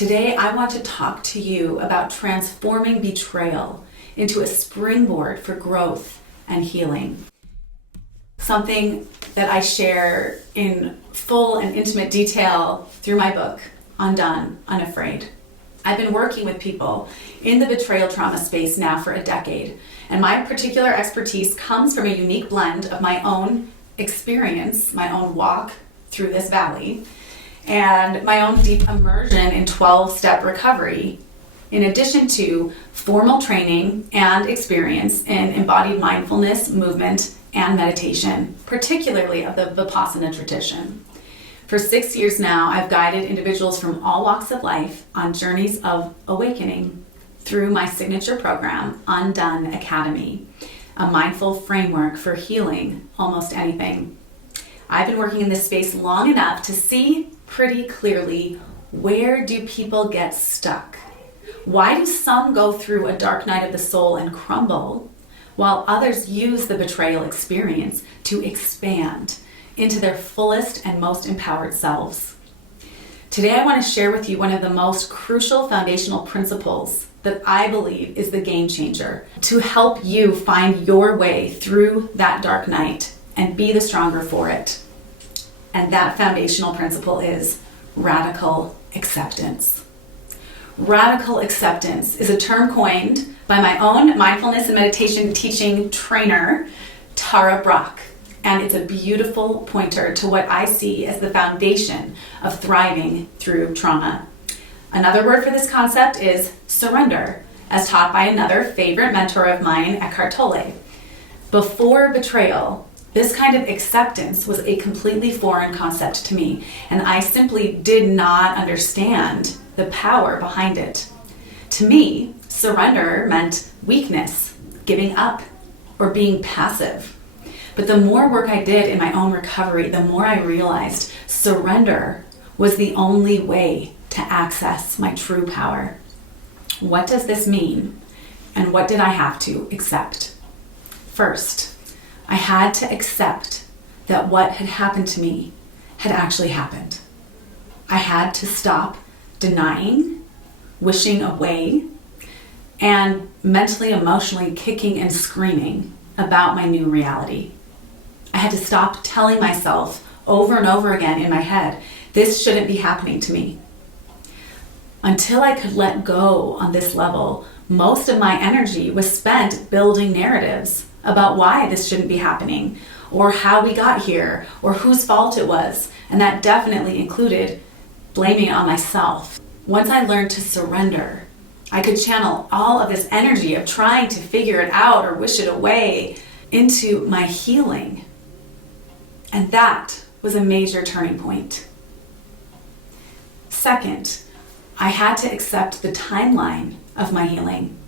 Today, I want to talk to you about transforming betrayal into a springboard for growth and healing. Something that I share in full and intimate detail through my book, Undone, Unafraid. I've been working with people in the betrayal trauma space now for a decade, and my particular expertise comes from a unique blend of my own experience, my own walk through this valley, and my own deep immersion in 12-step recovery, in addition to formal training and experience in embodied mindfulness, movement, and meditation, particularly of the Vipassana tradition. For 6 years now, I've guided individuals from all walks of life on journeys of awakening through my signature program, Undone Academy, a mindful framework for healing almost anything. I've been working in this space long enough to see pretty clearly, where do people get stuck? Why do some go through a dark night of the soul and crumble, while others use the betrayal experience to expand into their fullest and most empowered selves? Today, I want to share with you one of the most crucial foundational principles that I believe is the game changer to help you find your way through that dark night and be the stronger for it. And that foundational principle is radical acceptance. Radical acceptance is a term coined by my own mindfulness and meditation teaching trainer, Tara Brach. And it's a beautiful pointer to what I see as the foundation of thriving through trauma. Another word for this concept is surrender, as taught by another favorite mentor of mine, Eckhart Tolle. Before betrayal, this kind of acceptance was a completely foreign concept to me, and I simply did not understand the power behind it. To me, surrender meant weakness, giving up, or being passive. But the more work I did in my own recovery, the more I realized surrender was the only way to access my true power. What does this mean? And what did I have to accept? First, I had to accept that what had happened to me had actually happened. I had to stop denying, wishing away, and mentally, emotionally kicking and screaming about my new reality. I had to stop telling myself over and over again in my head, this shouldn't be happening to me. Until I could let go on this level, most of my energy was spent building narratives about why this shouldn't be happening, or how we got here, or whose fault it was. And that definitely included blaming it on myself. Once I learned to surrender, I could channel all of this energy of trying to figure it out or wish it away into my healing. And that was a major turning point. Second, I had to accept the timeline of my healing.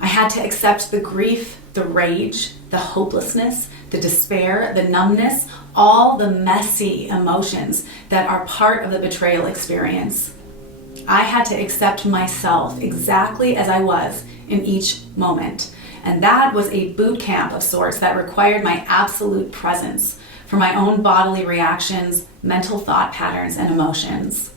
I had to accept the grief, the rage, the hopelessness, the despair, the numbness, all the messy emotions that are part of the betrayal experience. I had to accept myself exactly as I was in each moment. And that was a boot camp of sorts that required my absolute presence for my own bodily reactions, mental thought patterns, and emotions.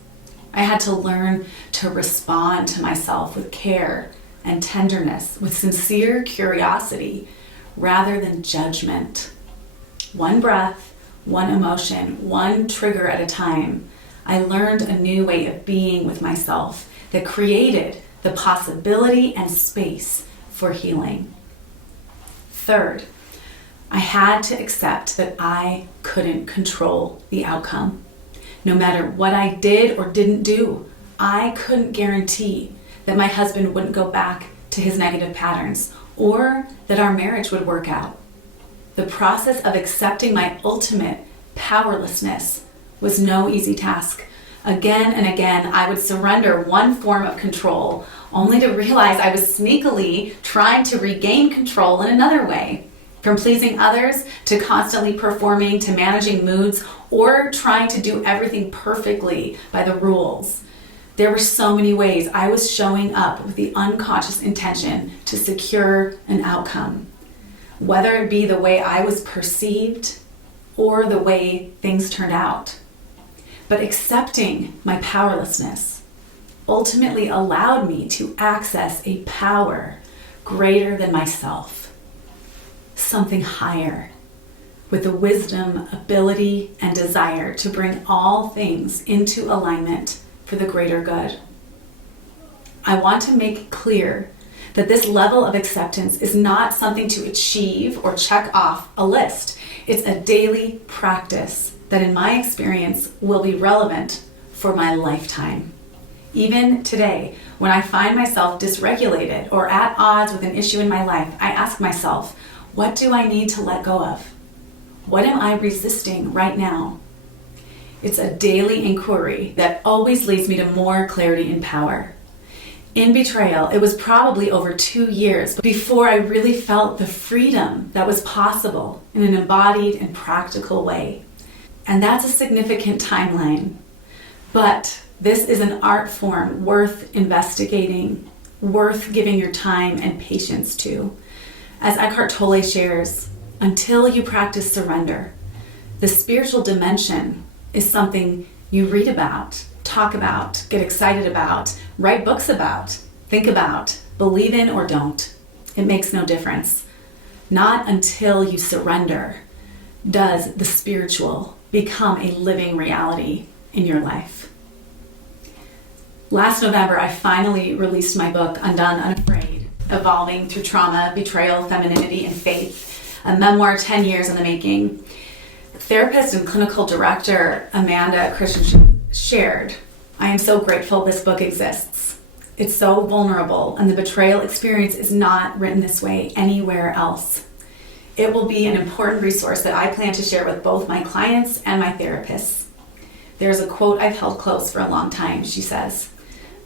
I had to learn to respond to myself with care and tenderness, with sincere curiosity, rather than judgment. One breath, one emotion, one trigger at a time, I learned a new way of being with myself that created the possibility and space for healing. Third, I had to accept that I couldn't control the outcome. No matter what I did or didn't do, I couldn't guarantee that my husband wouldn't go back to his negative patterns or that our marriage would work out. The process of accepting my ultimate powerlessness was no easy task. Again and again, I would surrender one form of control only to realize I was sneakily trying to regain control in another way. From pleasing others to constantly performing to managing moods or trying to do everything perfectly by the rules. There were so many ways I was showing up with the unconscious intention to secure an outcome, whether it be the way I was perceived or the way things turned out. But accepting my powerlessness ultimately allowed me to access a power greater than myself, something higher, with the wisdom, ability, and desire to bring all things into alignment for the greater good. I want to make clear that this level of acceptance is not something to achieve or check off a list. It's a daily practice that, in my experience, will be relevant for my lifetime. Even today, when I find myself dysregulated or at odds with an issue in my life, I ask myself, what do I need to let go of? What am I resisting right now? It's a daily inquiry that always leads me to more clarity and power. In Betrayal, it was probably over 2 years before I really felt the freedom that was possible in an embodied and practical way. And that's a significant timeline. But this is an art form worth investigating, worth giving your time and patience to. As Eckhart Tolle shares, until you practice surrender, the spiritual dimension is something you read about, talk about, get excited about, write books about, think about, believe in or don't. It makes no difference. Not until you surrender does the spiritual become a living reality in your life. Last November, I finally released my book, Undone Unafraid, Evolving Through Trauma, Betrayal, Femininity, and Faith, a memoir 10 years in the making. Therapist and clinical director Amanda Christensen shared, I am so grateful this book exists. It's so vulnerable, and the betrayal experience is not written this way anywhere else. It will be an important resource that I plan to share with both my clients and my therapists. There's a quote I've held close for a long time. She says,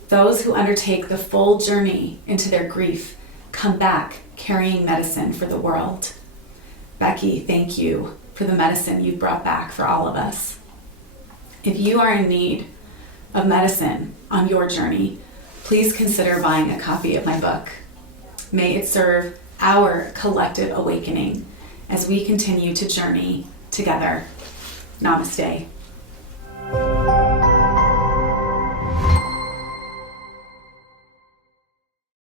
"Those who undertake the full journey into their grief come back carrying medicine for the world." Becky, thank you for the medicine you've brought back for all of us. If you are in need of medicine on your journey, please consider buying a copy of my book. May it serve our collective awakening as we continue to journey together. Namaste.